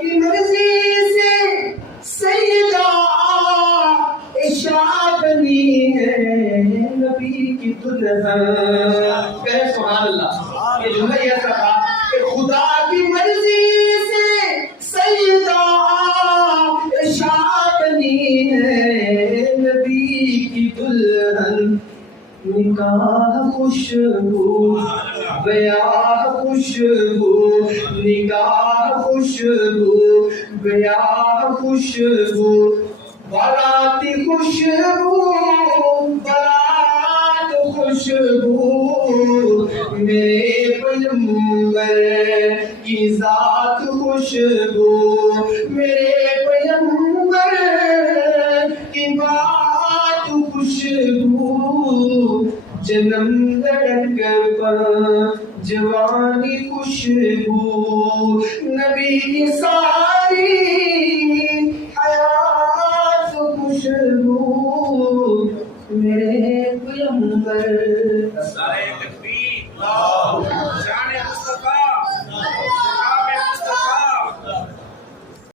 کی مرضی سے سیدہ عائشہ بنی ہے نبی کی دلہن. کہے سبحان اللہ. یہ جملہ یہ ایسا تھا کہ خدا کی مرضی سے سیدہ عائشہ بنی ہے نبی کی دلہن. نکاح خوشبو بیاہ خوشبو نکاح خوشبو بیاہ خوشبو باراتی خوشبو بارات خوشبو میرے پیغمبر کی ذات خوشبو میرے پیغمبر کی بات خوشبو جنم لڑک پر جوانی خوشبو نبی کی ساری حیات خوشبو میرے پیغمبر.